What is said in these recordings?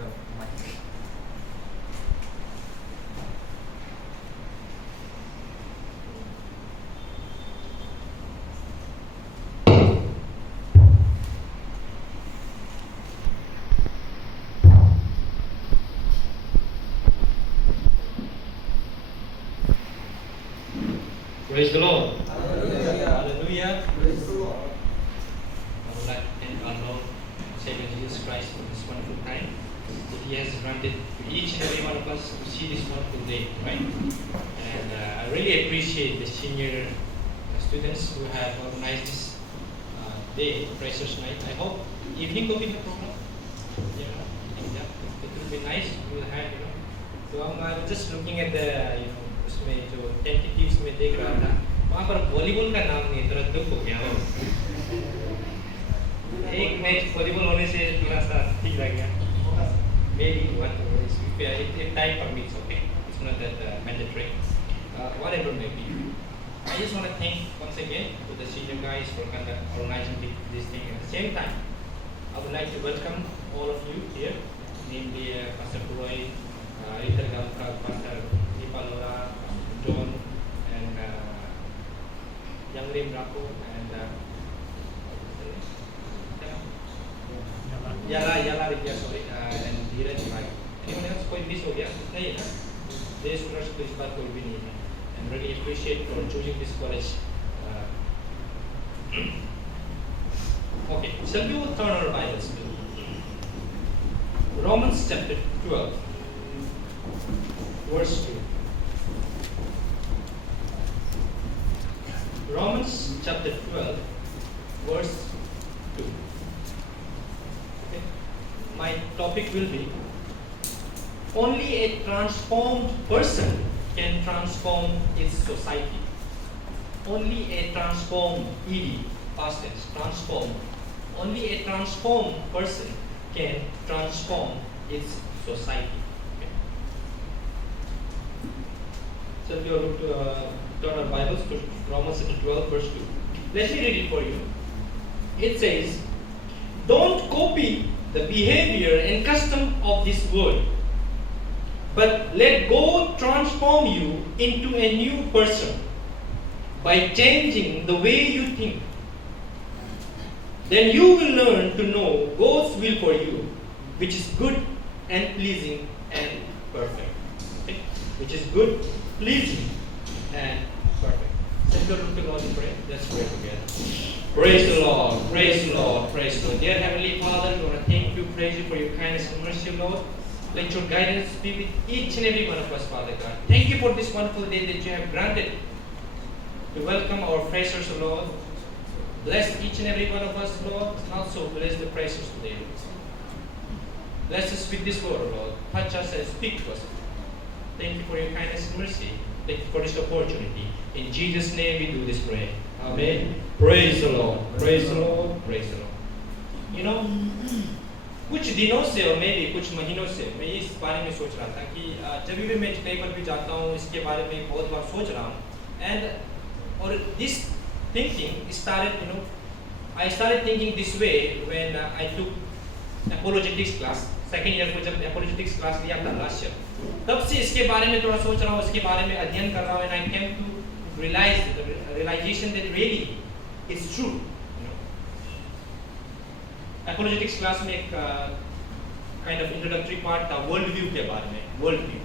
the mic. Praise the Lord. Hallelujah. Hallelujah. Praise the Lord. I would like to thank our Lord, Savior Jesus Christ, for this wonderful time that He has granted to each and every one of us to see this wonderful day, right? And I really appreciate the senior students who have organized this day, Freshers Night. I hope evening will be the program. Yeah, it will be nice. We will have, So I was just looking at the, उसमें जो टेंटेटिव्स में देख रहा था, वहाँ पर volleyball का नाम नहीं, थोड़ा दुख हो गया हो। एक मैच वॉलीबॉल होने से थोड़ा सा ठीक लग गया। Maybe one, if time permits, okay. It's not that mandatory. Whatever may be. I just want to thank once again to the senior guys for organizing this thing. At the same time, I would like to welcome all of you here, namely Pastor Puroy, Rita Gamka, Pastor Nipalora, John, and Young Lim Rapo, and Yala Rikia, sorry, and Dheeraj Bhai. Anyone else कोई miss हो गया? नहीं है ना? देश वर्ष तो इस बार कोई भी नहीं है. And really appreciate for choosing this college. Okay, shall we all turn our Bibles to Romans chapter 12, verse 2. Romans chapter 12, verse 2. Okay. My topic will be, only a transformed person can transform its society. Only a transformed, ED, past tense, transformed. Only a transformed person can transform its society. Okay. So we are to turn our Bibles to Romans chapter 12, verse 2. Let me read it for you. It says, don't copy the behavior and custom of this world, but let God transform you into a new person by changing the way you think. Then you will learn to know God's will for you, which is good and pleasing and perfect. Okay? Which is good, pleasing, and perfect. Let's go to God in prayer. Let's pray together. Praise the Lord, praise the Lord, praise the Lord. Dear Heavenly Father, we want to thank you, praise you for your kindness and mercy, Lord. Let your guidance be with each and every one of us, Father God. Thank you for this wonderful day that you have granted to welcome our freshers, Lord. Bless each and every one of us, Lord, and also bless the freshers today. Bless us with this word, Lord. Touch us and speak to us. Thank you for your kindness and mercy. Thank you for this opportunity. In Jesus' name we do this prayer. Amen. Praise the Lord. Praise the Lord. Praise the Lord. कुछ दिनों से और मे भी कुछ महीनों से मैं इस बारे में सोच रहा था कि जब भी मैं कहीं पर भी जाता हूँ इसके बारे में बहुत बार सोच रहा हूँ और this thinking started I started thinking this way when I took apologetics class second year में जब apologetics class लिया था last year तब से इसके बारे में थोड़ा सोच रहा हूँ इसके बारे में अध्ययन कर रहा हूँ and I came to realize the realization that really it's true. Apologetics class में एक kind of introductory part था world view के बारे में world view.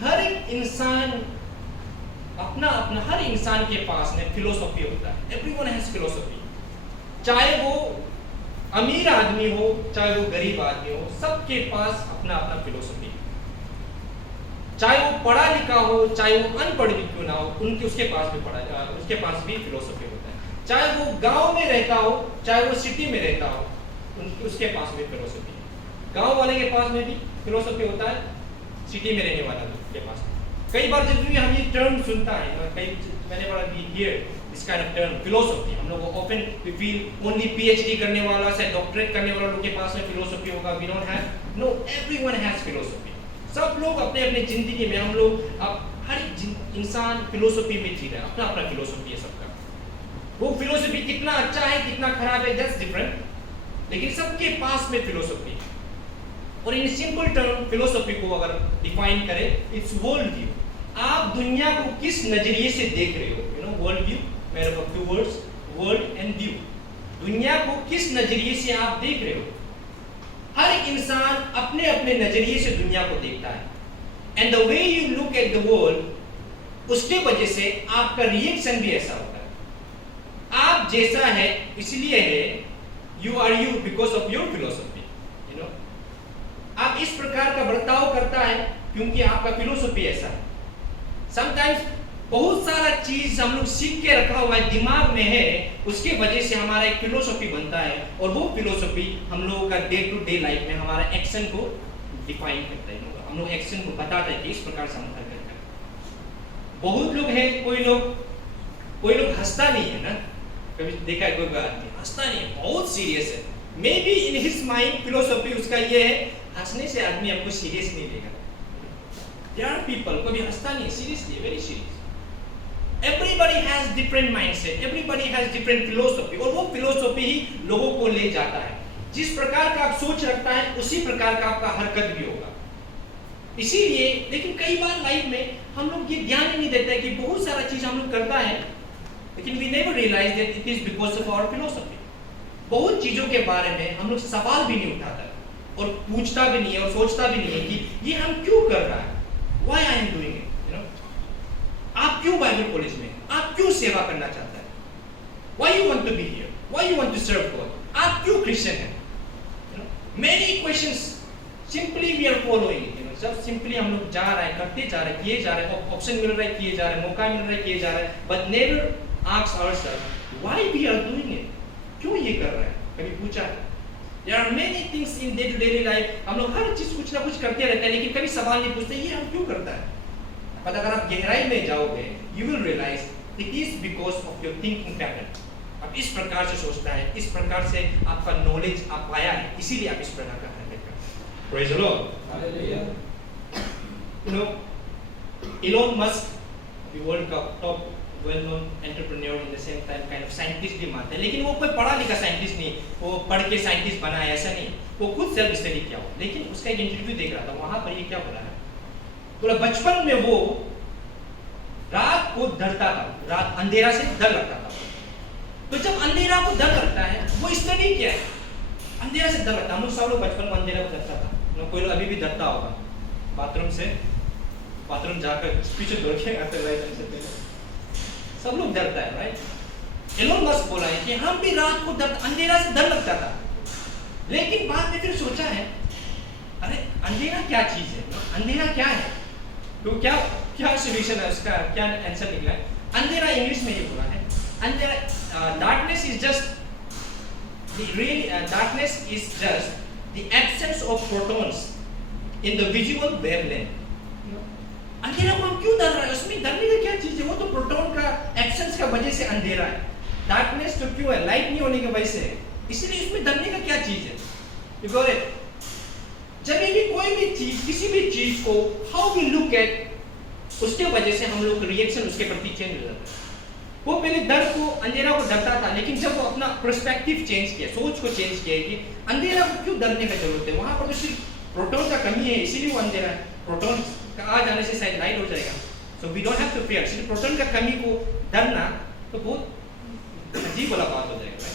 हर एक इंसान अपना हर इंसान के पास में philosophy होता है. Everyone has philosophy. चाहे वो अमीर आदमी हो चाहे वो गरीब आदमी हो सबके पास अपना philosophy. चाहे वो पढ़ा लिखा हो चाहे वो अनपढ़ भी क्यों ना हो उसके पास भी philosophy होता है. चाहे वो गांव में रहता हो चाहे वो सिटी में रहता हो उसके पास भी फिलोसफी है. गांव वाले के पास में भी फिलोसफी होता है सिटी में रहने वाला के पास. कई बार जब भी हम ये टर्म सुनता है मैंने बड़ा we hear this kind of term philosophy हम लोग often we feel only PhD करने वाला से डॉक्टरेट करने वाला लोग के पास में फिलोसफी होगा. We don't have no everyone has philosophy. सब लोग अपने अपने जिंदगी में हम लोग अब हर इंसान फिलोसफी में जी रहा है. अपना फिलोसफी है सबका. वो फिलोसफी कितना अच्छा है कितना खराब है दैट्स डिफरेंट लेकिन सबके पास में फिलोसफी है. और इन सिंपल टर्म फिलोसफी को अगर डिफाइन करें, इट्स वर्ल्ड व्यू। आप दुनिया को किस नजरिए से देख रहे हो, यू नो वर्ल्ड व्यू, मेरे पास two words, world and view. दुनिया को किस नजरिए से आप देख रहे हो। हर एक इंसान अपने अपने नजरिए से दुनिया को देखता है, and the way you look at the world, उसके वजह से आपका रिएक्शन भी ऐसा होता है। आप जैसा है इसलिए है, you are you because of your philosophy, you know. आप इस प्रकार का बर्ताव करता है क्योंकि आपका फिलोसफी ऐसा है। समटाइम्स बहुत सारा चीज हम लोग सीख के रखा हुआ है, दिमाग में है, उसके वजह से हमारा एक फिलोसफी बनता है, और वो फिलोसफी हम लोगों का डे टू डे लाइफ में हमारा एक्शन को डिफाइन करता है। हम लोग एक्शन को बताता है कि इस प्रकार से हम हरकत करते हैं। बहुत लोग हैं, कोई लोग हंसता नहीं है ना, कभी देखा है कोई आदमी हंसता नहीं है, बहुत सीरियस है। May be in his mind philosophy उसका ये है, हंसने से आदमी हमको सीरियस नहीं लेगा। There are people कभी हंसता नहीं, seriously, very serious. Everybody has different mindset, everybody has different philosophy, और वो फिलोसफी ही लोगों को ले जाता है। जिस प्रकार का आप सोच रखता है उसी प्रकार का आपका हरकत भी होगा। इसीलिए, लेकिन कई बार लाइफ में हम लोग ये ध्यान ही नहीं देते हैं कि बहुत सारा चीज हम लोग करता है, लेकिन we never realize that it is because of our philosophy। बहुत चीजों के बारे में हम लोग सवाल भी नहीं उठाता और पूछता भी नहीं है और सोचता भी नहीं है कि ये हम क्यों कर रहा है, why I am doing it, you know? आप क्यों बाइबल कॉलेज में, आप क्यों सेवा करना चाहता है, why you want to be here, why you want to serve God, आप क्यों क्रिश्चियन हैं, you know? Many questions simply we are following it, you know? सब सिंपली हम लोग जा रहे हैं, करते जा रहे हैं, किए जा रहे हैं, ऑप्शन मिल रहा है किए जा रहे हैं, मौका मिल रहा है किए जा रहे हैं, but never ask ourselves why we are doing it, क्यों ये कर रहे हैं, कभी पूछा है? There are many things in day to day life, हम लोग हर चीज कुछ ना कुछ करते रहते हैं, लेकिन कभी सवाल नहीं पूछते ये हम क्यों करता है। पर अगर आप गहराई में जाओगे, you will realize it is because of your thinking pattern। आप इस प्रकार से सोचता है, इस प्रकार से आपका नॉलेज आप पाया है, इसीलिए आप इस प्रकार का हरकत करते हैं। Praise the Lord। Hallelujah। You know, Elon Musk, the world का top well-known entrepreneur in the same time kind of scientist भी मानते हैं, लेकिन वो कोई पढ़ा लिखा साइंटिस्ट नहीं, वो पढ़ के साइंटिस्ट बना है ऐसा नहीं, वो खुद सेल्फ स्टडी किया हो। लेकिन उसका एक इंटरव्यू देख रहा था, वहां पर ये क्या बोला है, बोला बचपन में वो रात को डरता था, रात अंधेरा से डर लगता था। तो जब अंधेरा को डर लगता है, वो स्टडी किया है, अंधेरा से डर लगता है। हम लोग सब लोग बचपन में अंधेरा को डरता था, कोई लोग अभी भी डरता होगा, बाथरूम जाकर पीछे दौड़ के आते राइट, सब लोग डरता है राइट। एलोन मस्क बोला है कि हम भी रात को अंधेरा से डर लगता था, लेकिन बाद में फिर सोचा है, अरे अंधेरा क्या चीज है, अंधेरा क्या है, तो क्या सॉल्यूशन है उसका, क्या आंसर निकला है। अंधेरा इंग्लिश में ये बोला है, अंधेरा darkness is just the absence of protons in the visual wavelength. अंधेरा को हम क्यों डर रहे हैं, उसमें डरने का क्या चीज है, वो तो प्रोटॉन का एब्सेंस का वजह से अंधेरा है। डार्कनेस तो क्यों है, लाइट नहीं होने की वजह से है, इसलिए इसमें डरने का क्या चीज है। जब भी कोई भी चीज, किसी भी चीज को हाउ वी लुक एट, उसके वजह से हम लोग रिएक्शन उसके प्रति चेंज हो जाता है। वो पहले डर को, अंधेरा को डरता था, लेकिन जब वो अपना पर्सपेक्टिव चेंज किया, सोच को चेंज किया कि अंधेरा को क्यों डरने का जरूरत है, वहां पर तो सिर्फ प्रोटॉन का कमी है इसीलिए वो अंधेरा है, प्रोटॉन का आ जाने से शायद लाइट हो जाएगा, so we don't have to fear. सिर्फ प्रोटॉन का कमी को डरना तो बहुत अजीब वाला बात हो जाएगा।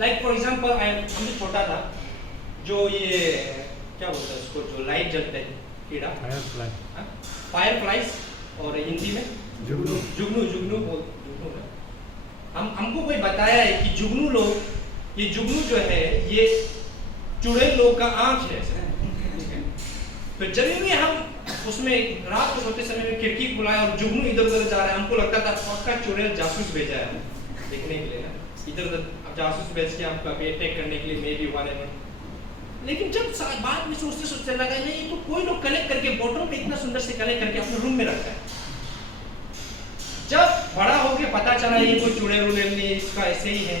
लाइक फॉर एग्जांपल, हम भी छोटा था, जो ये क्या बोलते हैं उसको, जो लाइट जलते हैं कीड़ा, फायर फ्लाइज, और हिंदी में जुगनू हमको कोई बताया है कि जुगनू लोग, ये जुगनू जो है ये चुड़ैल लोग का आंख है। तो जब भी हम उसमें रात को सोते समय में खिड़की खुलाए और जुगनू इधर उधर जा रहा है, हमको लगता था पक्का चुड़ैल जासूस भेजा है देखने के लिए ना, इधर उधर जासूस भेज के हमको अटैक करने के लिए, मे बी व्हाटएवर। लेकिन जब बाद में सोचते लगा नहीं, तो कोई लोग कलेक्ट करके बॉटल पे इतना सुंदर से कलेक्ट करके अपने रूम में रखता है। जब बड़ा हो गया पता चला ये कोई चुड़ैल नहीं, इसका ऐसे ही है,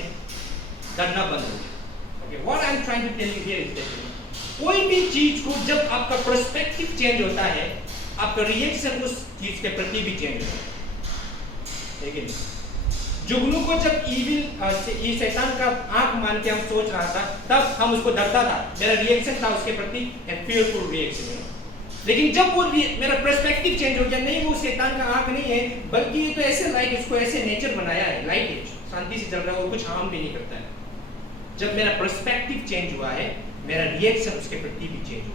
डरना बंद हो गया। Okay, what I am trying to tell you here is that कोई भी चीज को जब आपका पर्सपेक्टिव चेंज होता है, आपका रिएक्शन उस चीज के प्रति भी चेंज होता है। लेकिन जुगनू को जब इविल शैतान का आंख मान के हम सोच रहा था, तब हम उसको डरता था, मेरा रिएक्शन था उसके प्रति fearful रिएक्शन। लेकिन जब वो मेरा पर्सपेक्टिव चेंज हो गया, नहीं वो शैतान का आंख नहीं है, बल्कि ये तो ऐसे लाइट, इसको ऐसे नेचर बनाया है, लाइट है, शांति से चल रहा है और कुछ हार्म भी नहीं करता है। जब मेरा पर्सपेक्टिव चेंज हुआ है, मेरा रिएक्शन उसके प्रति भी चेंज हुआ।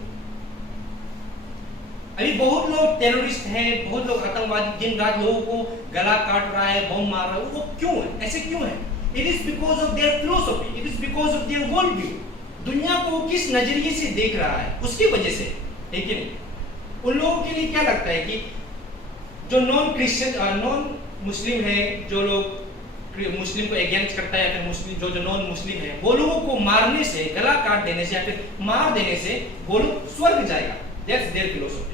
अभी बहुत लोग टेररिस्ट हैं, बहुत लोग आतंकवादी दिन रात लोगों को गला काट रहा है, बम मार रहा है, वो क्यों है? ऐसे क्यों है? It is because of their philosophy, it is because of their world view. दुनिया को किस नजरिए से देख रहा है, उसकी वजह से है कि नहीं? उन लोगों के लिए क्या लगता है कि जो नॉन क्रिश्चियन, नॉन मुस्लिम है, जो लोग मुस्लिम को अगेंस्ट करता है, या फिर मुस्लिम जो नॉन मुस्लिम है, वो लोगों को मारने से, गला काट देने से या फिर मार देने से वो लोग स्वर्ग जाएगा। That's their philosophy.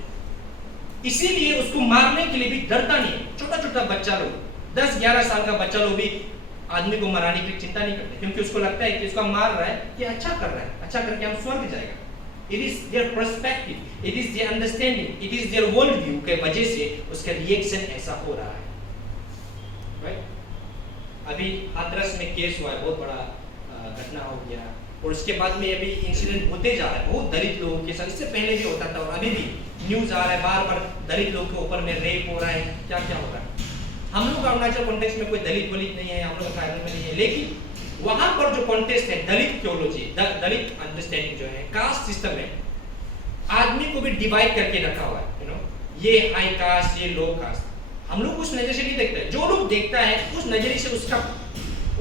इसीलिए उसको मारने के लिए भी डरता नहीं है। छोटा छोटा बच्चा लोग, 10-11 साल का बच्चा लोग भी आदमी को मराने की चिंता नहीं करते, क्योंकि उसको लगता है कि उसका मार रहा है, ये अच्छा कर रहा है, अच्छा करके हम स्वर्ग जाएगा। It is their perspective, it is their understanding, it is there world view के वजह से उसका रिएक्शन ऐसा हो रहा है। राइट? अभी हाथरस में केस हुआ है, बहुत बड़ा घटना हो गया, और उसके बाद में अभी इंसिडेंट होते जा रहा है बहुत दलित लोगों के साथ। इससे पहले भी होता था और अभी भी न्यूज आ रहा है, बार बार दलित लोगों के ऊपर में रेप हो रहा है, क्या क्या हो रहा है। हम लोग अरुणाचल कॉन्टेक्स्ट में कोई दलित वलित नहीं है, हम लोग ट्राइबल में नहीं है, लेकिन वहां पर जो कॉन्टेक्स्ट है दलित थियोलॉजी, दलित अंडरस्टैंडिंग जो है, कास्ट सिस्टम है, आदमी को भी डिवाइड करके रखा हुआ है। यू नो, ये हाई कास्ट, ये लो कास्ट। हम लोग उस नजर से नहीं देखते, जो लोग देखता है उस नजरिए से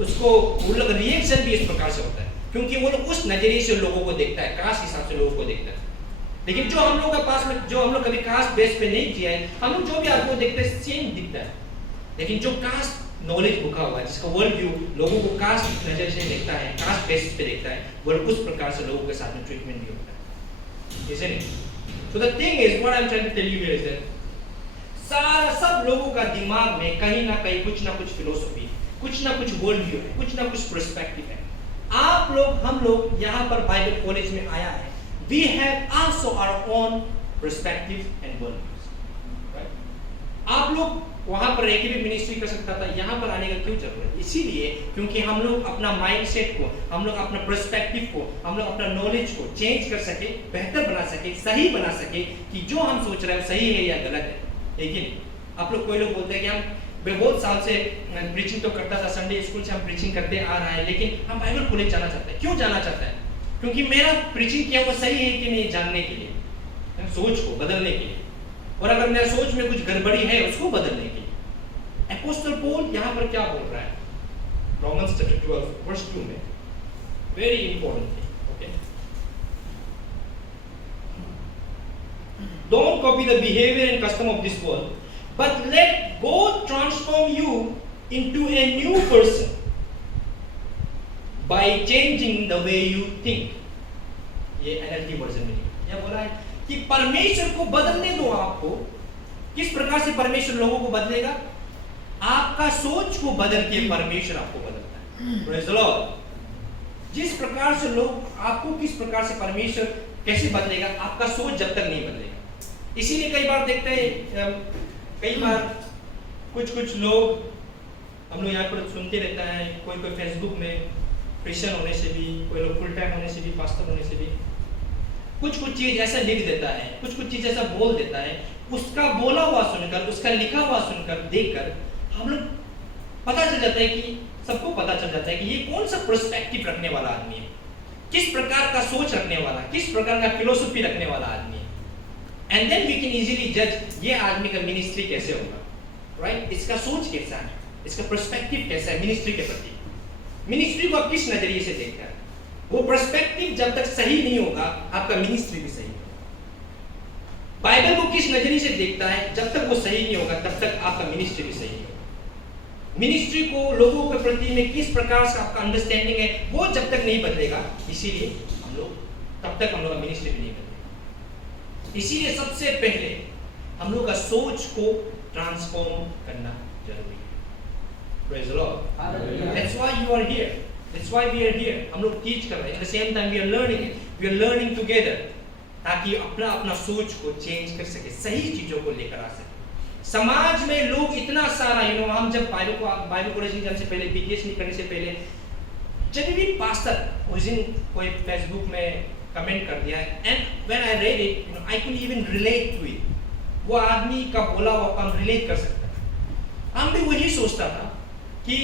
उसको वो लोग रिएक्शन भी इस प्रकार से होता है, क्योंकि वो लोग उस नजरिए से लोगों को देखता है, कास्ट के हिसाब से लोगों को देखता है। लेकिन जो हम लोग के पास में, जो हम लोग कभी कास्ट बेस पे नहीं किया है, हम लोग जो भी आदमी को देखते हैं सेम दिखता है। लेकिन जो कास्ट नॉलेज भुका हुआ है, जिसका वर्ल्ड व्यू लोगों को कास्ट नजर से देखता है, कास्ट बेसिस पे देखता है, वो उस प्रकार से लोगों के साथ में ट्रीटमेंट भी होता है, isn't it? So the thing is, what I'm trying to tell you here is that सब लोगों का दिमाग में कहीं ना कहीं कुछ ना कुछ फिलोसफी, कुछ ना कुछ वर्ल्ड व्यू है, कुछ ना कुछ पर्सपेक्टिव है। आप लोग, हम लोग यहाँ पर बाइबल कॉलेज में आया है, we have also our own perspective and world views, right? आप लोग वहाँ पर रह के भी मिनिस्ट्री कर सकता था, यहाँ पर आने का क्यों जरूरत? इसीलिए क्योंकि हम लोग अपना माइंडसेट को, हम लोग अपना पर्सपेक्टिव को, हम लोग अपना नॉलेज को चेंज कर सके, बेहतर बना सके, सही बना सके, कि जो हम सोच रहे हैं सही है या गलत है। लेकिन आप लोग, कोई लोग बोलते हैं कि हम बहुत साल से प्रीचिंग तो करता था, संडे स्कूल से हम प्रीचिंग करते आ रहा है, लेकिन हम बाइबल कॉलेज जाना चाहते हैं। क्यों जाना चाहता है? क्योंकि मेरा प्रीचिंग किया वो सही है कि नहीं जानने के लिए, सोच को बदलने के लिए, और अगर मेरा सोच में कुछ गड़बड़ी है उसको बदलने के लिए। अपोस्टल पौल यहाँ पर क्या बोल रहा है? रोमन्स चैप्टर 12 वर्स 2 में, very important thing, okay? Don't copy the behavior and custom of this world, but let God transform you into a new person by changing the way you think. ये NLT version में क्या बोला है कि परमेश्वर को बदलने दो आपको। किस प्रकार से परमेश्वर लोगों को बदलेगा? आपका सोच को बदल के परमेश्वर आपको बदलता है। Praise the Lord। जिस प्रकार से लोग आपको, किस प्रकार से परमेश्वर कैसे बदलेगा? आपका सोच जब तक नहीं बदलेगा। इसीलिए कई बार देखते हैं, कई बार कुछ लोग, हम लोग यहाँ पर सुनते रहता है, कोई फेसबुक में क्रिश्चियन होने से भी, कोई लोग फुल टाइम होने से भी, पास्टर होने से भी कुछ चीज ऐसा लिख देता है, कुछ चीज ऐसा बोल देता है, उसका बोला हुआ सुनकर, उसका लिखा हुआ सुनकर, देखकर हम लोग पता चल जाता है कि सबको पता चल जाता है कि ये कौन सा पर्सपेक्टिव रखने वाला आदमी है, किस प्रकार का सोच रखने वाला, किस प्रकार का फिलोसफी रखने वाला आदमी है। And then we can easily जज ये आदमी का मिनिस्ट्री कैसे होगा, राइट? इसका सोच कैसा है, इसका पर्सपेक्टिव कैसा है मिनिस्ट्री के प्रति, मिनिस्ट्री को आप किस नजरिए से देख रहे हैं। वो पर्सपेक्टिव जब तक सही नहीं होगा, आपका मिनिस्ट्री भी सही नहीं होगा। बाइबल को किस नजरिए से देखता है, जब तक वो सही नहीं होगा, तब तक आपका मिनिस्ट्री भी सही नहीं होगा। मिनिस्ट्री को लोगों के प्रति में किस प्रकार से आपका अंडरस्टैंडिंग है, वो जब तक नहीं बदलेगा, इसीलिए हम लोग, तब तक हम लोग का मिनिस्ट्री भी नहीं बदलेगा। इसीलिए सबसे पहले हम लोग का सोच को ट्रांसफॉर्म करना जरूरी है। Praise the Lord. Hallelujah. That's why you are here. That's why we are here. हम लोग टीच कर रहे हैं. At the same time we are learning it. We are learning together. ताकि अपना सोच को चेंज कर सके, सही चीजों को लेकर आ सके, समाज में लोग इतना सारा हम जब बाइबल कॉलेज नहीं जाने से पहले, बीटीएस नहीं करने से पहले, जब भी पास्टर उस दिन कोई फेसबुक में कमेंट कर दिया and when I read it I could even relate to it, वो आदमी का बोला हुआ काम रिलेट कर सकता है। हम भी वही सोचता था कि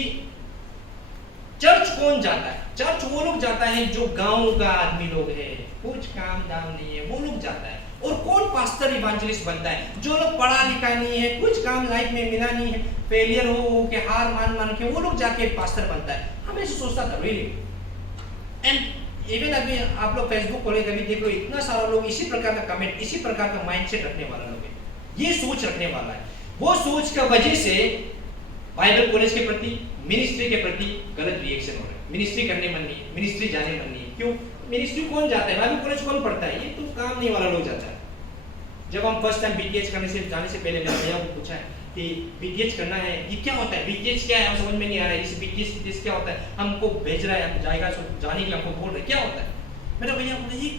चर्च कौन जाता है? चर्च वो लोग जाता है जो गांव का आदमी लोग है, कुछ काम दाम नहीं है, वो लोग जाता है। और कौन पास्टर इवेंजलिस्ट बनता है? जो लोग पढ़ा लिखा नहीं है, कुछ काम लाइफ में मिला नहीं है, फेलियर हो के हार मान के वो लोग जाके पास्टर बनता है। हम ऐसे सोचता था रियली। एंड इवन अभी आप लोग फेसबुक खोले कभी देखो, इतना सारा लोग इसी प्रकार का कमेंट, इसी प्रकार का माइंडसेट रखने वाला लोग है, ये सोच रखने वाला है। वो सोच का वजह से बाइबल कॉलेज के प्रति, मिनिस्ट्री के प्रति गलत रिएक्शन हो रहा है। मिनिस्ट्री करने मन नहीं है, मिनिस्ट्री जाने मन नहीं है। क्यों? मिनिस्ट्री कौन जाता है? बाइबल कॉलेज कौन पढ़ता है? ये तो काम नहीं वाला लोग जाता है। जब हम फर्स्ट टाइम बीटीएच जाने से पहले मेरे भैया को पूछा है कि बीटीएच करना है, ये क्या होता है? बीटीएच क्या है? हम समझ में नहीं आ रहा है। जैसे बीटीएच क्या होता है? हमको भेज रहा है, हम जाएगा जाने के लिए हमको बोल रहे हैं, क्या होता है? मेरा भैया बोला, ये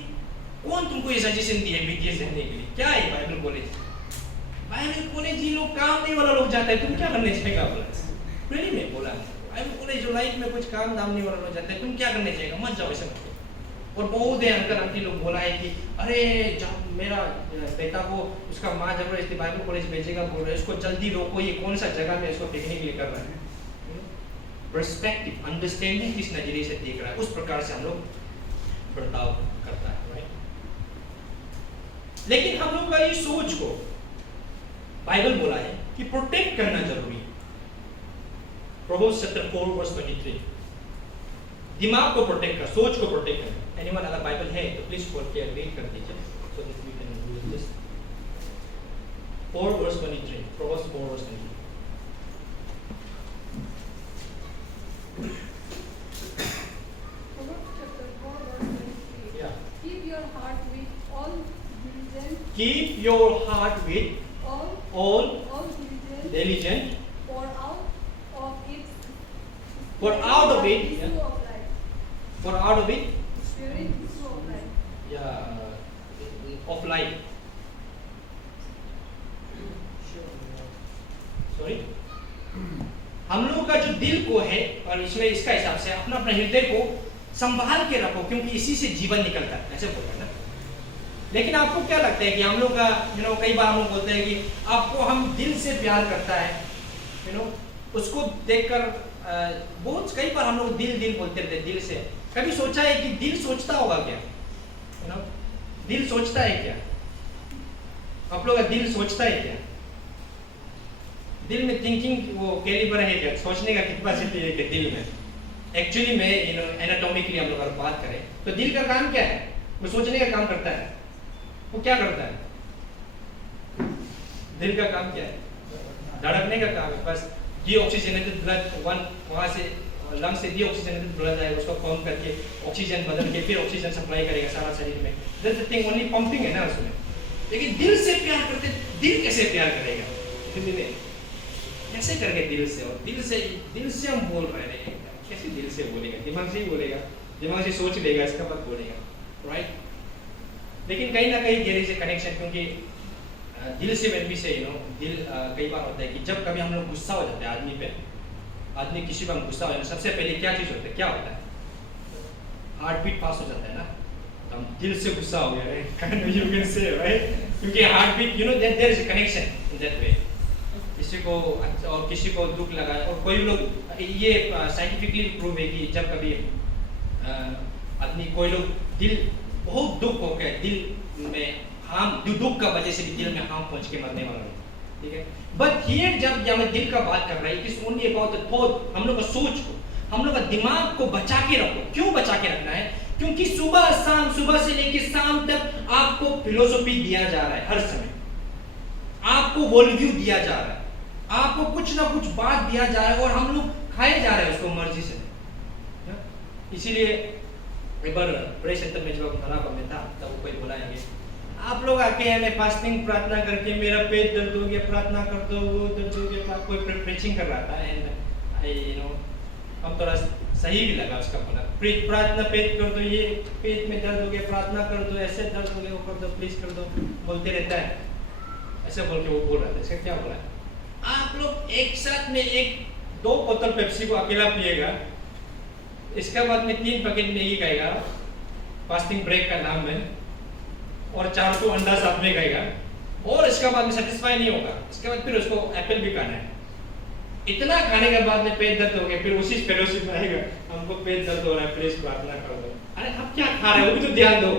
कौन तुमको ये सजेशन दी है बीटीएच जाने के लिए? क्या है बाइबल कॉलेज? बाइबल कॉलेज ये लोग काम नहीं वाला लोग जाता है, तुम क्या करने जाएगा? बोला रियली में बोला, बाइबल कॉलेज जो लाइफ में कुछ काम दाम नहीं वाला लोग जाता है, तुम क्या करने जाएगा? मत जाओ ऐसे मत। और बहुत है अंकल आंटी लोग बोला है कि अरे जब मेरा बेटा को उसका माँ जबरदस्ती बाइबल कॉलेज भेजेगा, बोल रहे इसको जल्दी रोको, ये कौन सा जगह में इसको देखने के लिए कर रहा है। पर्सपेक्टिव, अंडरस्टैंडिंग किस नजरिए से देख रहा है, उस प्रकार से हम लोग बर्ताव करता है, राइट? लेकिन हम लोग का ये सोच को बाइबल बोला है कि प्रोटेक्ट करना जरूरी है। प्रोवर्ब्स चैप्टर 4 वर्स 23, दिमाग को प्रोटेक्ट कर, सोच को प्रोटेक्ट कर। एनीवन अगर बाइबल है तो प्लीज खोल के रीड कर दीजिए so that we can do this. 4 verse 23, Proverbs 4 verse 23। Proverbs chapter 4 verse 23. Yeah. Keep your heart with all diligence. Keep your heart with all diligence. diligent, For out of it. For out of it, is yeah. flow of life. for out of it, Spirit is flow of life. of life. Sorry, हम लोगों का जो दिल को है, और इसमें इसका हिसाब से अपना अपना हृदय को संभाल के रखो, क्योंकि इसी से जीवन निकलता है, ऐसे बोलते हैं ना। लेकिन आपको क्या लगता है कि हम लोग का कई बार हम लोग बोलते हैं कि आपको हम दिल से प्यार करता है, उसको देखकर बहुत कई बार हम लोग दिल बोलते रहते हैं, दिल से। कभी सोचा है कि दिल सोचता होगा क्या? दिल सोचता है क्या? आप लोग का दिल सोचता है क्या? दिल में थिंकिंग वो कैलिबर है क्या? सोचने का कैपेसिटी है क्या दिल में? एक्चुअली में एनाटॉमिकली हम लोग अगर बात करें तो दिल का काम क्या है? वो सोचने का काम करता है। वो क्या करता है? दिल का काम क्या है? धड़कने का काम है। बस डीऑक्सीजनेटेड ब्लड वहां से लंग से डीऑक्सीजनेटेड ब्लड है, उसको पंप करके ऑक्सीजन बदल के फिर ऑक्सीजन सप्लाई करेगा सारा शरीर में। That's the thing, only pumping है ना उसमें। लेकिन दिल से प्यार करते, दिल कैसे प्यार करेगा? कैसे करके दिल से? और दिल से हम बोल रहे हैं, कैसे दिल से बोलेगा? दिमाग से ही बोलेगा, दिमाग से सोच लेगा, इसका मत बोलेगा, राइट? लेकिन कहीं ना कहीं गहरे से कनेक्शन, क्योंकि दिल से भी से दिल कई बार होता है कि जब कभी हम लोग गुस्सा हो जाते हैं आदमी किसी पर हम गुस्सा हो जाए, सबसे पहले क्या चीज होता है? क्या होता है? हार्ट बीट पास हो जाता है ना। हम दिल से गुस्सा हो गया, right? You can say, right? क्योंकि heart beat there is a connection in that way. किसी को और किसी को दुख लगा, और कोई लोग ये साइंटिफिकली प्रूव है कि जब कभी आदमी कोई लोग दिल बहुत दुख हो गया, दिल में दुख का वजह से भी दिल में हार्म पहुंच के मरने वाला है, ठीक है? बट हियर जब हम दिल का बात कर रहे हैं, it's only about the thought, हम लोग का सोच को, हम लोग का दिमाग को बचा के रखो। क्यों बचा के रखना है? क्योंकि सुबह से लेकर शाम तक आपको फिलोसफी दिया जा रहा है, हर समय आपको वर्ल्ड व्यू दिया जा रहा है, आपको कुछ ना कुछ बात दिया जा रहा है, और हम लोग खाए जा रहे हैं उसको मर्जी से। इसीलिए एक बार बड़े सेंटर में जब खराब में था, तब वो कोई बुलाएंगे, आप लोग आके हमें फास्टिंग प्रार्थना करके मेरा पेट दर्द हो गया, प्रार्थना कर दो, वो दर्द हो गया, कोई प्रीचिंग कर रहा था, एंड हम थोड़ा सही भी लगा उसका बोला, प्रार्थना पेट कर दो, ये पेट में दर्द हो गया, प्रार्थना कर दो, ऐसे दर्द हो गया, वो कर दो, प्लीज कर दो, बोलते रहता है, ऐसे बोल के वो बोल रहा था। इसका क्या बोला है? आप लोग एक साथ में एक 2 बोतल पेप्सी को अकेला पिएगा, इसके बाद में 3 पैकेट मैगी खाएगा, फास्टिंग ब्रेक का नाम है, और 4 तो अंडा साथ में खाएगा, और इसके बाद में सेटिस्फाई नहीं होगा, इसके बाद फिर उसको एप्पल भी खाना है। इतना खाने के बाद में पेट दर्द हो गया, फिर उसी फेलोशिप में आएगा, हमको पेट दर्द हो रहा है, प्लीज प्रार्थना कर दो। अरे आप क्या खा रहे हो, वो भी तो ध्यान दो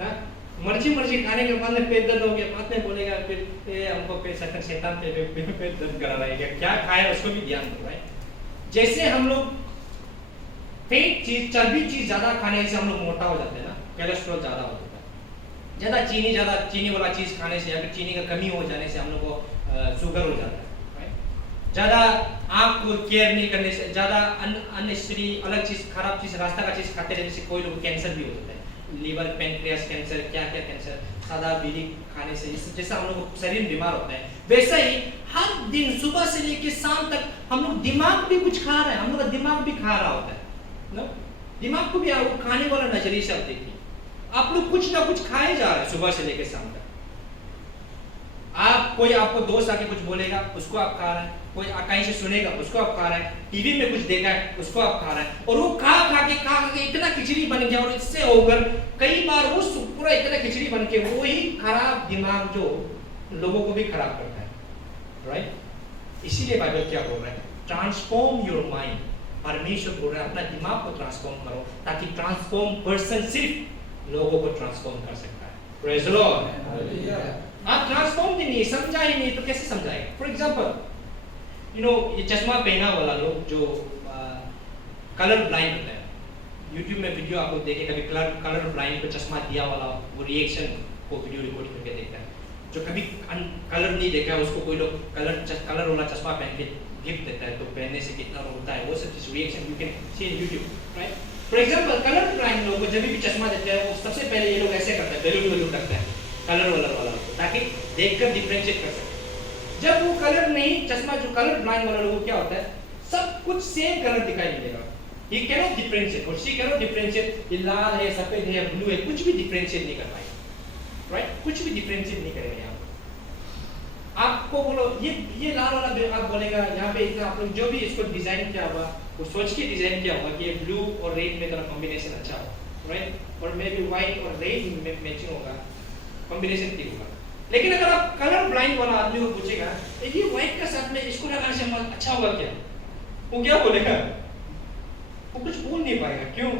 ना। मर्जी खाने के बाद में पेट दर्द हो गया, बाद में बोलेगा फिर हमको पेट शैतान पेट दर्द करा रहा है, क्या खाया उसको भी ध्यान दो भाई। जैसे हम लोग फेट चीज, चर्बी चीज ज्यादा खाने से हम लोग मोटा हो जाते हैं ना, कोलेस्ट्रॉल ज्यादा हो जाता है। ज्यादा चीनी वाला चीज खाने से या फिर चीनी का कमी हो जाने से हम लोग को शुगर हो जाता है। ज्यादा आंख को केयर नहीं करने से, ज्यादा अननेसेसरी अलग चीज, खराब चीज, रास्ता का चीज खाते रहने से कोई लोग कैंसर भी हो जाता है, लीवर पेनक्रियास कैंसर, क्या क्या कैंसर, सादा बीड़ी खाने से जैसा हम लोग शरीर बीमार होता है, वैसा ही हर दिन सुबह से लेकर शाम तक हम लोग दिमाग भी कुछ खा रहे हैं, हम लोग का दिमाग भी खा रहा होता है ना। दिमाग को भी खाने वाला नजरिए से आप देखिए, आप लोग कुछ ना कुछ खाए जा रहे हैं सुबह से लेकर शाम तक। आप कोई आपको दोस्त आके कुछ बोलेगा, उसको आप खा रहे हैं, कोई कहीं से सुनेगा, उसको आप खा रहे हैं, टीवी में कुछ देखा है, उसको आप खा रहे हैं, और वो खा के इतना खिचड़ी बन गया, और इससे होकर कई बार वो पूरा इतना खिचड़ी बन के वही खराब दिमाग जो लोगों को भी खराब करता है, राइट। इसीलिए बाइबल क्या बोल रहा है, ट्रांसफॉर्म योर माइंड। परमेश्वर बोल रहा है अपना दिमाग को ट्रांसफॉर्म करो, ताकि ट्रांसफॉर्म पर्सन सिर्फ लोगों को ट्रांसफॉर्म कर सकता है। Praise the Lord. आप ट्रांसफॉर्म भी नहीं, समझा ही नहीं तो कैसे समझाएगा। फॉर एग्जाम्पल ये चश्मा पहना वाला लोग जो कलर ब्लाइंड होता है, यूट्यूब में वीडियो आप लोग देखे कभी कलर ब्लाइंड पे चश्मा दिया वाला वो रिएक्शन को वीडियो रिकॉर्ड करके देखता है। जो कभी कलर नहीं देखा है उसको कोई लोग कलर वाला चश्मा पहन के गिफ्ट देता है, तो पहनने से कितना होता है वो सब चीज reaction you can see in YouTube, right. For example colour blind लोगों को जब भी चश्मा देते हैं, वो सबसे पहले ये लोग ऐसे करते हैं, बैलून करते हैं कलर वाला ताकि देखकर डिफरेंशिएट कर सके। जब वो कलर नहीं, चश्मा जो कलर ब्लाइंड वाला लोगों क्या होता है, सब कुछ सेम कलर दिखाई देगा, he cannot differentiate or she cannot differentiate, ये लाल है, सफेद है, ब्लू है, कुछ भी डिफरेंशिएट नहीं कर पाएगा, राइट। कुछ भी डिफरेंशिएट नहीं करेगा। यहाँ आपको बोलो ये लाल वाला आप बोलेगा यहाँ पे इतना, आप लोग जो भी इसको डिजाइन किया होगा वो सोच के डिजाइन किया होगा कि ये ब्लू और रेड में थोड़ा कॉम्बिनेशन अच्छा हो, राइट, और मे बी व्हाइट और रेड में मैचिंग होगा, कॉम्बिनेशन ठीक होगा। लेकिन अगर आप कलर ब्लाइंड वाला आदमी को पूछेगा ये व्हाइट का साथ में इसको लगाने से अच्छा होगा क्या, वो क्या बोलेगा, वो कुछ बोल नहीं पाएगा। क्यों?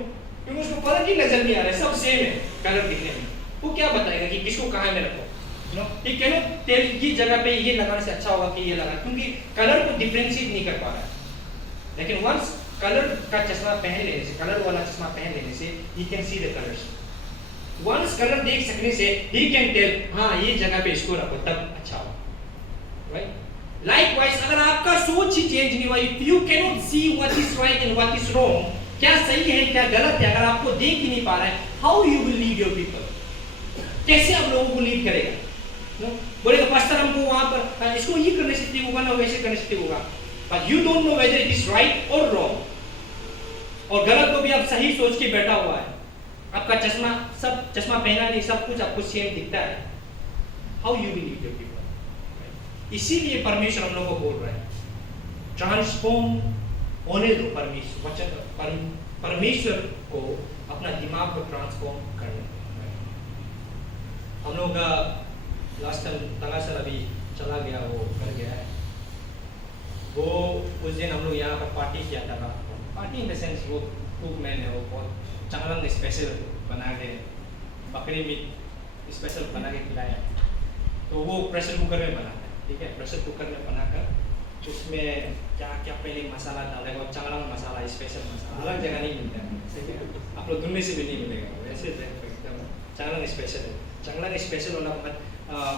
क्योंकि उसको फर्क ही नजर नहीं आ रहा है, सब सेम है कलर दिखने में। वो क्या बताएगा कि किसको कहाँ में रखो, ये कैन टेल की जगह पे ये लगाने से अच्छा होगा कि ये लगा, क्योंकि कलर को डिफरेंशिएट नहीं कर पा रहा है। लेकिन वंस कलर का चश्मा पहन लेने से, कलर वाला चश्मा पहन लेने से ही can see the colours. Once colour देख सकने से ही कैन टेल हाँ ये जगह पे इसको रखो तब अच्छा हो, राइट। लाइकवाइज अगर आपका सोच ही चेंज नहीं हुआ, if you cannot see what is right and what is wrong, क्या सही है क्या गलत है, अगर आपको देख ही नहीं पा रहा है, how you will lead your people, कैसे आप लोगों को लीड करेगा। बोलेगा पास्टर हमको वहां पर इसको ये करने से ठीक होगा ना वैसे करने से ठीक होगा, but you don't know whether it is right और रॉन्ग, और गलत को भी आप सही सोच के बैठा हुआ है, आपका चश्मा पहना नहीं, सब कुछ आपको सेम दिखता है, how you will lead your people. इसीलिए परमेश्वर हम लोगों को बोल रहा है ट्रांसफॉर्म होने दो, परमेश्वर को अपना दिमाग को ट्रांसफॉर्म करने दो। हम लोग का लास्ट टाइम तलाशर अभी चला गया, वो कर गया है, वो उस दिन हम लोग यहाँ पर पार्टी किया था, पार्टी इन द सेंस वो कुक मैन है, वो बहुत चांगलांग स्पेशल बना के बकरी मीट स्पेशल बना के खिलाया, तो वो प्रेशर कुकर में बनाता है, ठीक है, प्रेशर कुकर में बनाकर उसमें क्या क्या पहले मसाला डालेगा, और चांगलांग मसाला स्पेशल मसाला अलग जगह नहीं मिलता है, ठीक है, आप लोग दुनिया से भी नहीं मिलेगा, वैसे एकदम चांगलांग स्पेशल है। चांगलांग स्पेशल वाला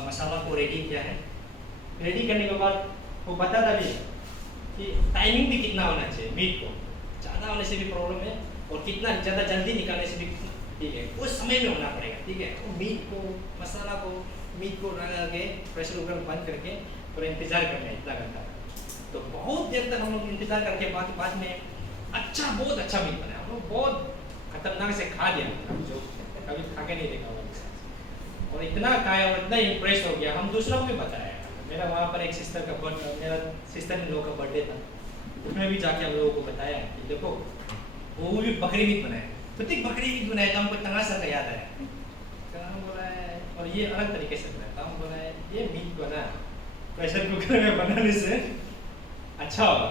मसाला को रेडी किया है, रेडी करने के बाद वो बताता भी है कि टाइमिंग भी कितना होना चाहिए, मीट को ज़्यादा होने से भी प्रॉब्लम है और कितना ज़्यादा जल्दी निकालने से भी ठीक है, उस समय में होना पड़ेगा, ठीक है। तो मीट को मसाला को मीट को लगा के प्रेशर कुकर बंद करके और इंतज़ार करना है इतना घंटा, तो बहुत देर तक हम लोग इंतज़ार करके बाद में अच्छा बहुत अच्छा मीट बना, हम लोग बहुत खतरनाक से खा लिया, जो कभी खा के नहीं देखा हुआ, और इतना खाया और इतना इम्प्रेस हो गया, हम दूसरों को भी बताया, मेरा वहाँ पर एक सिस्टर का मेरा सिस्टर इन लोगों का बर्थडे था, उसमें भी जाके हम लोगों को बताया कि देखो वो भी बकरी मीट बनाए, तो ठीक बकरी मीट बनाया, तो हमको तंगा सर का याद आया, तो हम बोला है और ये अलग तरीके से बनाया, तो हम बोला है ये मीट बना प्रेशर कुकर में बनाने से अच्छा होगा।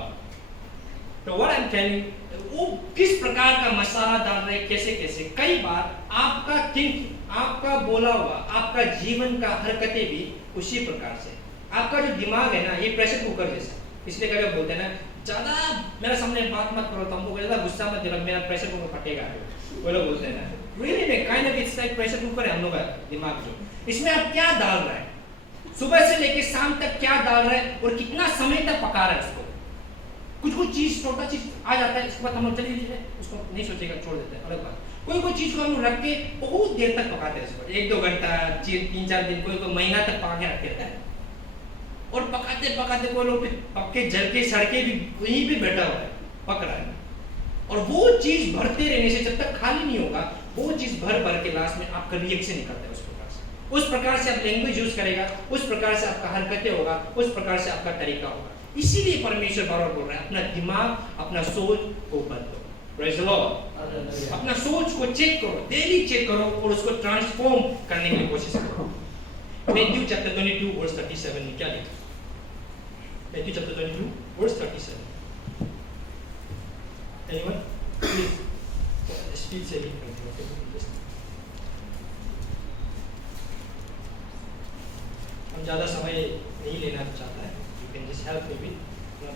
तो व्हाट आई एम टेलिंग, वो किस प्रकार का मसाला डाल रहे, कैसे कैसे, कई बार आपका थिंक, आपका बोला हुआ, आपका जीवन का हरकतें भी उसी प्रकार से, आपका जो दिमाग है ना ये प्रेशर कुकर जैसा, इसलिए कभी बोलते हैं ना ज्यादा मेरे सामने बात मत करो, तुमको ज्यादा गुस्सा मत दिलाओ, मेरा प्रेशर कुकर फटेगा, वो लोग बोलते हैं ना। रियली में kind of its like pressure cooker है हम लोग का दिमाग, जो इसमें आप क्या डाल रहे हैं, सुबह से लेके शाम तक क्या डाल रहे हैं और कितना समय तक पका रहे हैं उसको। कुछ चीज छोटा चीज आ जाता है, इसके बाद हम लोग चलिए उसको नहीं सोचेगा, छोड़ देते हैं, अलग बात। कोई चीज को हम लोग रख के बहुत देर तक पकाते हैं उसको, 1-2 घंटा, 3-4 दिन, कोई महीना तक पका के रखते रहता है, और पकाते पकाते कोई लोग पक्के जल के सड़के भी वहीं पे बैठा हुआ है, पक रहा है, और वो चीज भरते रहने से जब तक खाली नहीं होगा, वो चीज भर भर के लास्ट में आपका रिएक्शन निकलता है उस प्रकार से आप लैंग्वेज यूज करेगा, उस प्रकार से आपका हरकतें होगा, उस प्रकार से आपका तरीका होगा। इसीलिए परमेश्वर बार-बार बोल रहा है अपना दिमाग, अपना सोच को बदलो। Praise the Lord. अपना सोच को चेक करो, डेली चेक करो और उसको ट्रांसफॉर्म करने की कोशिश करो। मैथ्यू चैप्टर 22 वर्स 37 में क्या लिखा? Matthew chapter 22 verse 37। Anyone please speed से रीड करते हैं। हम ज़्यादा समय नहीं लेना चाहता है, you can just help me with,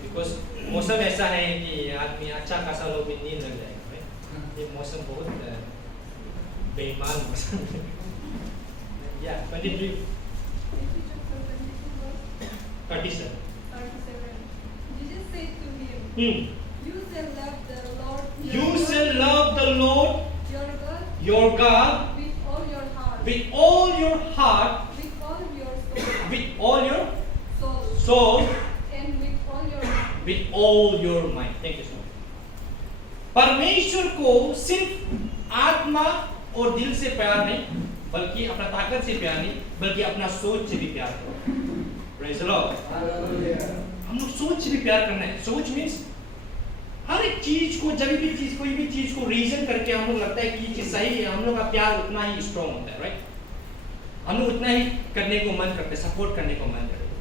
because मौसम ऐसा है कि आदमी अच्छा खासा लोग भी नींद लग जाएगा भाई, ये मौसम बहुत बेईमान मौसम है। या 23 37 Jesus said to him, You shall love the Lord You shall love the Lord your God your God with all your heart, with all your heart, with all your soul, with all your soul, soul, and with all your mind. with all your mind. Thank you so much. परमेश्वर को सिर्फ आत्मा और दिल से प्यार नहीं, बल्कि अपना ताकत से प्यार नहीं, बल्कि अपना सोच से भी प्यार करो। Praise the Lord. हम लोग सोच से भी प्यार करना है। सोच मीन्स हर एक चीज को, जब भी चीज, कोई भी चीज को रीजन करके हम लोग लगता है कि ये चीज सही है, हम लोग का प्यार उतना ही स्ट्रॉन्ग होता है, राइट? हम लोग उतना ही करने को मन करते हैं, सपोर्ट करने को मन करते हैं।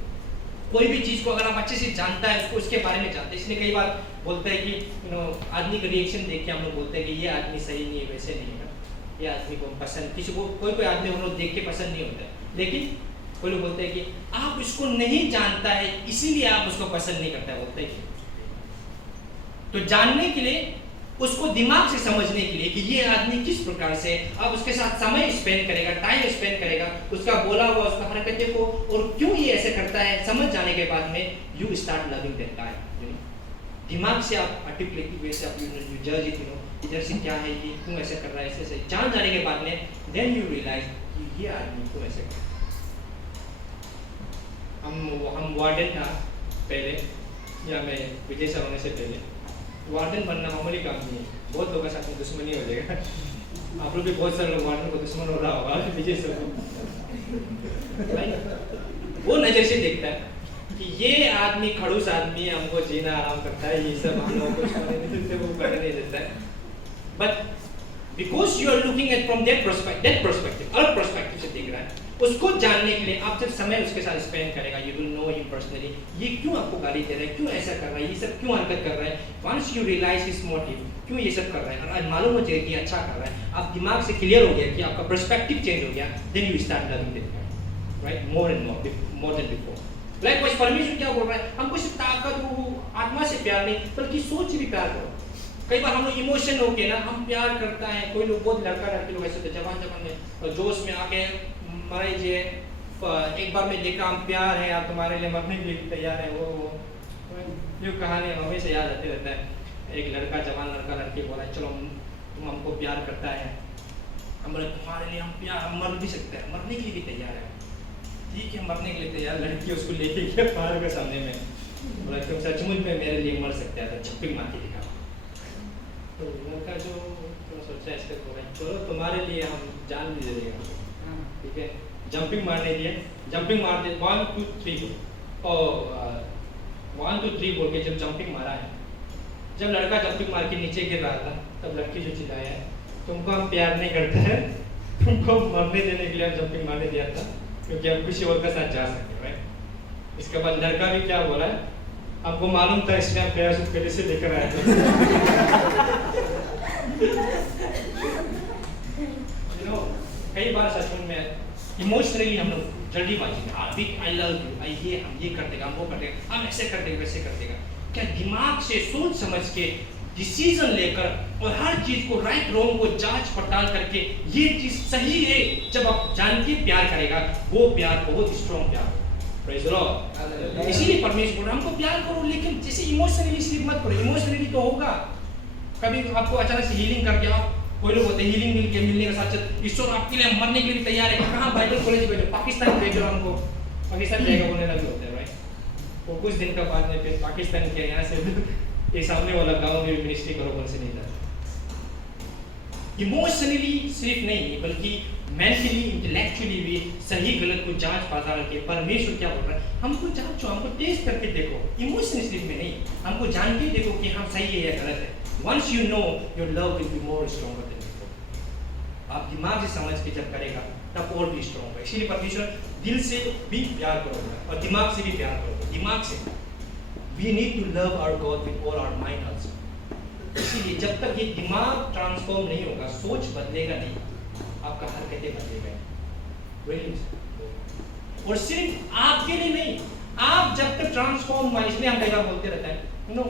कोई भी चीज को अगर हम अच्छे से जानता है, उसको उसके बारे में जानते हैं, इसलिए कई बार बोलते हैं कि आदमी का रिएक्शन देख के हम लोग बोलते हैं कि ये आदमी सही नहीं है, वैसे नहीं है, ये आदमी को पसंद, किसी को कोई आदमी हम लोग देख के पसंद नहीं होता है, लेकिन कोई लोग बोलते हैं कि आप इसको नहीं जानता है इसीलिए आप उसको पसंद नहीं करता है, बोलते हैं। तो जानने के लिए, उसको दिमाग से समझने के लिए कि ये आदमी किस प्रकार से, आप उसके साथ समय स्पेंड करेगा, टाइम स्पेंड करेगा, उसका बोला हुआ, उसका हरकतें को, और क्यों ये ऐसे करता है, समझ जाने के बाद में यू स्टार्ट लविंग दैट गाय। दिमाग से आप आर्टिकुलेटिव वे से आप यू जज इट, इधर से क्या है, ये क्यों ऐसे कर रहा है, ऐसे जान जाने के बाद में देन यू रियलाइज कि ये आदमी क्यों ऐसे कर रहा है। हम वार्डन था पहले, या मैं विजय सर होने से पहले, वार्डन बनना मामूली काम नहीं है, बहुत लोगों के साथ में दुश्मनी हो जाएगा। आप लोग भी बहुत सारे लोग वार्डन को दुश्मन हो रहा होगा विजय सर को। वो नजर से देखता है कि ये आदमी खड़ूस आदमी है, हमको जीना आराम करता है, ये सब हम लोगों को छोड़ने नहीं देते, वो करने नहीं देता है। But because you are looking at from that perspective, अलग पर्सपेक्टिव से देख रहा है, उसको जानने के लिए आप जब समय उसके साथ स्पेंड करेगा, you will know him personally, ये क्यों आपको गाली दे रहा है, क्यों ऐसा कर रहा है, ये सब क्यों हरकत कर रहा है। Once you realise his motive, क्यों ये सब कर रहा है, और मालूम हो जाएगा कि अच्छा कर रहा है, आप दिमाग से क्लियर हो गया कि आपका पर्सपेक्टिव चेंज हो गया, then you start loving that guy, right, more and more than before. Like परमेश्वर क्या बोल रहा है, हमको सिर्फ ताकत, वो आत्मा से प्यार नहीं, बल्कि सोच से भी प्यार करो। कई बार हम लोग इमोशन होके ना, हम प्यार करता है, कोई लोग बहुत लड़का लड़की लोग ऐसे जवान में जोश में आके मर जी, एक बार में देखा हम प्यार है, आप तुम्हारे लिए मरने के लिए तैयार है, वो जो कहानी हमेशा याद आते रहता है। एक लड़का, जवान लड़का लड़की बोला चलो तुम हमको प्यार करता है, हम बोले तुम्हारे लिए हम प्यार, हम मर भी सकते हैं, मरने के लिए भी तैयार है, ठीक है मरने के लिए तैयार। लड़की उसको लेके गया पहाड़ के सामने में, बोला तुम सचमुच में मेरे लिए मर सकते हैं, तो छप्पी मार के दिखा। तो लड़का जो सोचा इसके बोला चलो तुम्हारे लिए हम जान भी दे देगा, ठीक है। जंपिंग मारने दिए, जंपिंग मार दे, 1 2 3 और 1 2 3 बोल के जब जंपिंग मारा है, जब लड़का जंपिंग मार के नीचे गिर रहा था, तब लड़की जो चिल्लाया है, तुमको हम प्यार नहीं करते हैं, तुमको मरने देने के लिए हम जंपिंग मारने दिया था, क्योंकि हम किसी और के साथ जा सकते, राइट। इसके बाद लड़का भी क्या बोला है, आपको मालूम था इसलिए हम पैराशूट पहले से लेकर आए थे। You know, कई बार सच में इमोशनली हम लोग जल्दीबाजी में आई लव यू, हम ये कर देगा, हम वो कर देगा, हम ऐसे कर देगा, वैसे कर देगा। क्या दिमाग से सोच समझ के डिसीजन लेकर और हर चीज को राइट रॉन्ग को जांच पड़ताल करके ये चीज सही है, जब आप जान के प्यार करेगा, वो प्यार बहुत स्ट्रॉन्ग प्यार हो। Praise the Lord. इसीलिए परमेश्वर हमको प्यार करो, लेकिन जैसे इमोशनली स्लिप मत करो। इमोशनली तो होगा, कभी आपको अचानक से हीलिंग करके आप, कोई लोग होते हैं हीलिंग मिलने के साथ ईश्वर आपके लिए मरने के लिए तैयार है, कहाँ बाइबल कॉलेज भेजो, पाकिस्तान भेजो हमको, पाकिस्तान जाएगा बोलने लगे होते हैं, राइट। और कुछ दिन का बाद में फिर पाकिस्तान के यहाँ से ये सामने वाला गाँव में मिनिस्ट्री करो बोल से नहीं जाता। इमोशनली सिर्फ नहीं बल्कि मेंटली इंटेलेक्चुअली भी सही गलत को जांच पड़ताल करके परमेश्वर क्या बोल रहा है, हमको जांचो, हमको टेस्ट करके देखो। इमोशनली सिर्फ में नहीं, हमको जान के देखो कि हम सही है या गलत है। Once you know, your love will be more stronger than before. आप दिमाग से समझ के जब करेगा तब और भी स्ट्रॉन्ग है। इसीलिए परमेश्वर दिल से भी प्यार करोगे और दिमाग से भी प्यार करोगे। दिमाग से we need to love our God with all our mind also. इसीलिए जब तक ये दिमाग ट्रांसफॉर्म नहीं होगा, सोच बदलेगा नहीं, आपका हरकतें बदलेगा। और सिर्फ आपके लिए नहीं, आप जब तक ट्रांसफॉर्म हुआ, इसलिए हम कई बार बोलते रहते हैं,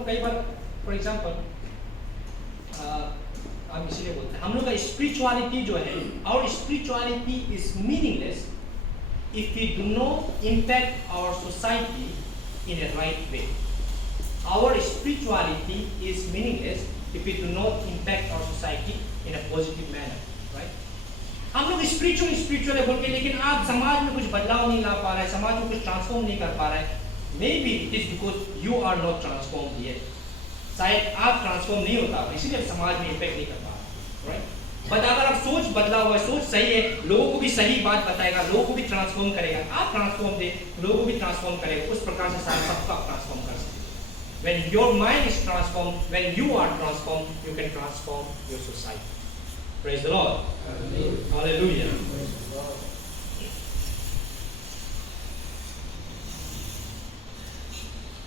कई बार फॉर एग्जाम्पल हम इसीलिए बोलते हैं हम लोग का स्पिरिचुअलिटी जो है, और spirituality is meaningless if we do not impact our society in a right way. Our spirituality is meaningless if we do not impact our society in a positive manner, right? हम लोग spiritual है बोल के, लेकिन आप समाज में कुछ बदलाव नहीं ला पा रहे, समाज को कुछ ट्रांसफॉर्म नहीं कर पा रहे। Maybe it is because you are not transformed yet. शायद आप ट्रांसफॉर्म नहीं होता, इसीलिए समाज में इम्पैक्ट नहीं कर पा रहे, राइट? बट अगर आप सोच बदला हुआ है, सोच सही है, लोगों को भी सही बात बताएगा, लोगों को भी ट्रांसफॉर्म करेगा, आप ट्रांसफॉर्म दे, लोगों को भी ट्रांसफॉर्म करेगा, उस प्रकार से सारे सबको आप ट्रांसफॉर्म कर सकते हैं। When your mind is transformed, when you are transformed, you can transform your society. Praise the Lord. Amen. Hallelujah.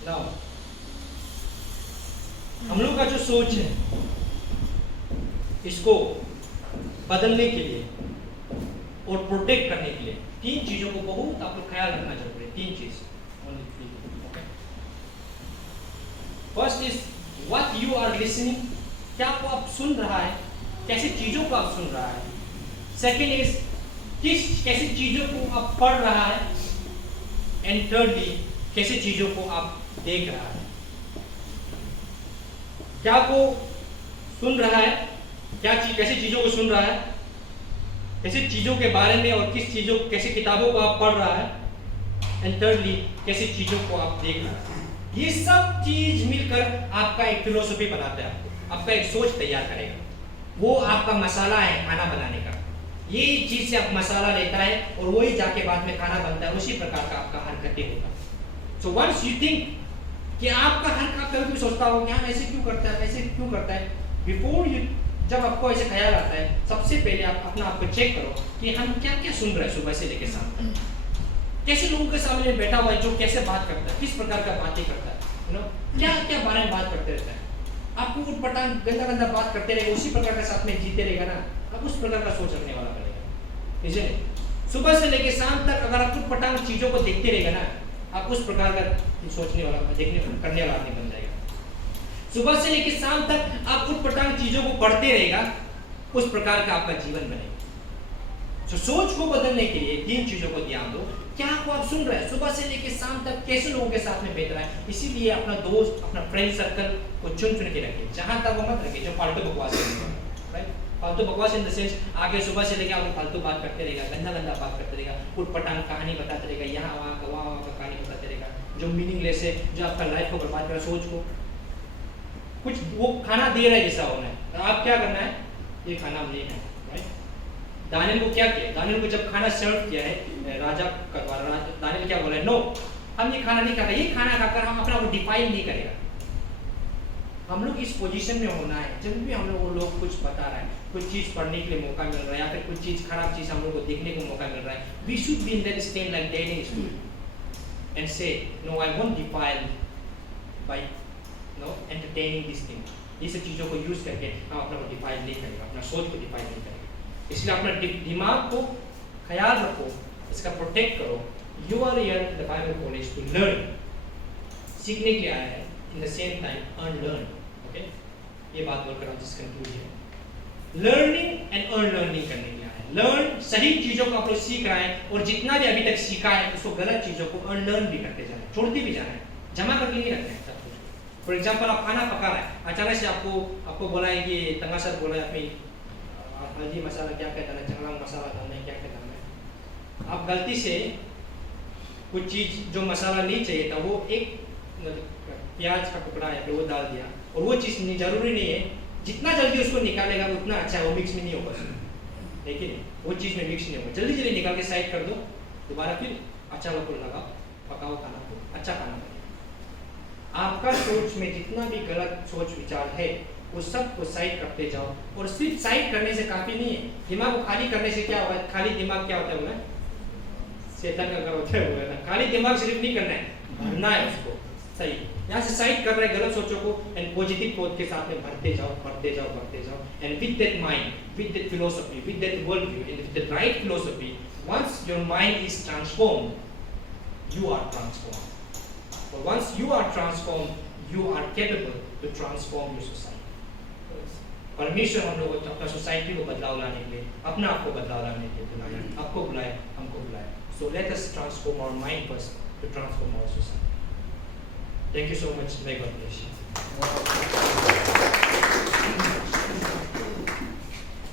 Now, हम लोग का जो सोच है, इसको बदलने के लिए और प्रोटेक्ट करने के लिए तीन चीजों को बहुत आप लोग ख्याल रखना जरूरी है। तीन चीज, first is what you are listening, क्या आपको आप सुन रहा है, कैसे चीजों को आप सुन रहा है। सेकेंड इज कैसे चीजों को आप पढ़ रहा है, एंड थर्डली कैसे चीजों को आप देख रहा है। क्या को सुन रहा है, कैसे चीजों को सुन रहा है, कैसे चीजों के बारे में और कैसे किताबों को आप पढ़ रहा है, एंड थर्डली कैसे चीजों को आप देख रहा है। ये सब चीज मिलकर आपका एक फिलोसफी बनाता है, आपका एक सोच तैयार करेगा। वो आपका मसाला है खाना बनाने का। ये चीज से आप मसाला लेता है और वही जाके बाद में खाना बनता है, उसी प्रकार का आपका हरकतें होगा। सो वंस यू थिंक कि आपका हर कभी भी सोचता हो कि हम ऐसे क्यों करता है, ऐसे क्यों करता है, बिफोर यू, जब आपको ऐसे ख्याल आता है, सबसे पहले आप अपना आपको चेक करो कि हम क्या क्या सुन रहे हैं सुबह से लेकर शाम तक। कैसे लोगों के सामने बैठा हुआ है जो कैसे बात करता है, किस प्रकार का बातें करता है, क्या क्या बारे में बात करते रहता है। आपको उठपटांग गंदा बात करते रहेगा, उसी प्रकार का साथ में जीते रहेगा ना, आप उस प्रकार का सोच रखने वाला बनेगा। इसलिए सुबह से लेकर शाम तक अगर आप उठपटांग चीजों को देखते रहेगा ना, आप उस प्रकार का सोचने वाला करने वाला आदमी बन जाएगा। सुबह से लेकर शाम तक आप उठपटांग चीजों को पढ़ते रहेगा, उस प्रकार का आपका जीवन बनेगा। तो सोच को बदलने के लिए तीन चीजों को ध्यान दो। क्या को आप सुन रहे हैं, सुबह से लेकर शाम तक कैसे लोगों के साथ में बैठ रहा है। इसीलिए अपना दोस्त, अपना फ्रेंड सर्कल को चुन के रखिए, जहां तक वो मत रखिए जो फालतू बकवास है, राइट? फालतू बकवास इन द सेंस आगे सुबह से लेकर आप फालतू बात करते रहेगा, गंदा बात करते रहेगा, उठपटांग कहानी बताते रहेगा, यहाँ वहाँ का कहानी बताते रहेगा, जो मीनिंगलेस है, जो आपका लाइफ को बर्बाद कर, सोच को कुछ वो खाना दे रहा है जैसा होना है, तो आप क्या करना है, ये खाना हम नहीं है। दानियल को क्या किया, दानियल को जब खाना सर्व किया है राजा का द्वारा, दानियल क्या बोला है, नो हम ये खाना नहीं खाता, ये खाना खाकर हम अपना को डिफाइन नहीं करेगा। हम लोग इस पोजीशन में होना है जब भी हम लोग कुछ बता रहा है, कुछ चीज़ पढ़ने के लिए मौका मिल रहा है या फिर कुछ चीज़ खराब चीज़ हम लोग को देखने को मौका मिल रहा है, we should be in that state like Daniel student and say no I won't defile by no entertaining this thing. ये सब चीज़ों को यूज़ करके हम अपना को डिफाइन नहीं करेंगे, अपना सोच को डिफाइन नहीं करेंगे। इसलिए अपना दिमाग को ख्याल रखो, इसका प्रोटेक्ट करो। You are here in the Bible college to learn, सीखने के लिए आया है, in the same time unlearn. Okay, ये बात बोलकर हम जिस कंक्लूड है लर्निंग एंड अनलर्निंग करने के लिए आया है। लर्न सही चीज़ों को आप लोग सीख रहे हैं और जितना भी अभी तक सीखा है उसको गलत चीज़ों को अनलर्न भी करते जाना है, छोड़ते भी जाना है, जमा करके नहीं रखना है सब कुछ। फॉर एग्जाम्पल आप खाना पका रहे हैं, अचानक से आपको बोला है कि तंगा सर बोला है अपनी हल्दी मसाला क्या क्या डालना है, चंगला मसाला डालना है, क्या क्या डालना है। आप गलती से कुछ चीज़ जो मसाला नहीं चाहिए था वो एक प्याज का टुकड़ा है वो डाल दिया, और वो चीज़ नहीं जरूरी नहीं है, जितना जल्दी उसको निकालेगा उतना अच्छा है, वो मिक्स में नहीं होगा। लेकिन वो चीज़ में मिक्स नहीं होगा, जल्दी जल्दी निकाल के साइड कर दो, दोबारा फिर अच्छा लोग लगाओ, पकाओ खाना को, अच्छा खाना बनेगा। आपका सोच में जितना भी गलत सोच विचार है वो सब को साइड करते जाओ, और सिर्फ साइड करने से काफ़ी नहीं है, दिमाग को खाली करने से क्या होगा, खाली दिमाग क्या होता है बोला, शैतान का घर होता है वो, खाली दिमाग सिर्फ नहीं करना है, भरना है उसको सही। यहाँ से साइड कर रहे गलत सोचों को एंड पॉजिटिव थॉट के साथ में भरते जाओ भरते जाओ भरते जाओ, and with that mind, with that philosophy, with that world view and with the right philosophy, once your mind is transformed, you are transformed. But once you are transformed, you are capable to transform your society. परमेश्वर हम लोगों को अपना society को बदलाव लाने के लिए, अपना आपको बदलाव लाने के लिए बुलाया, आपको बुलाया, हमको बुलाया। So let us transform our mind first to transform our society. Thank you so much. May God bless you.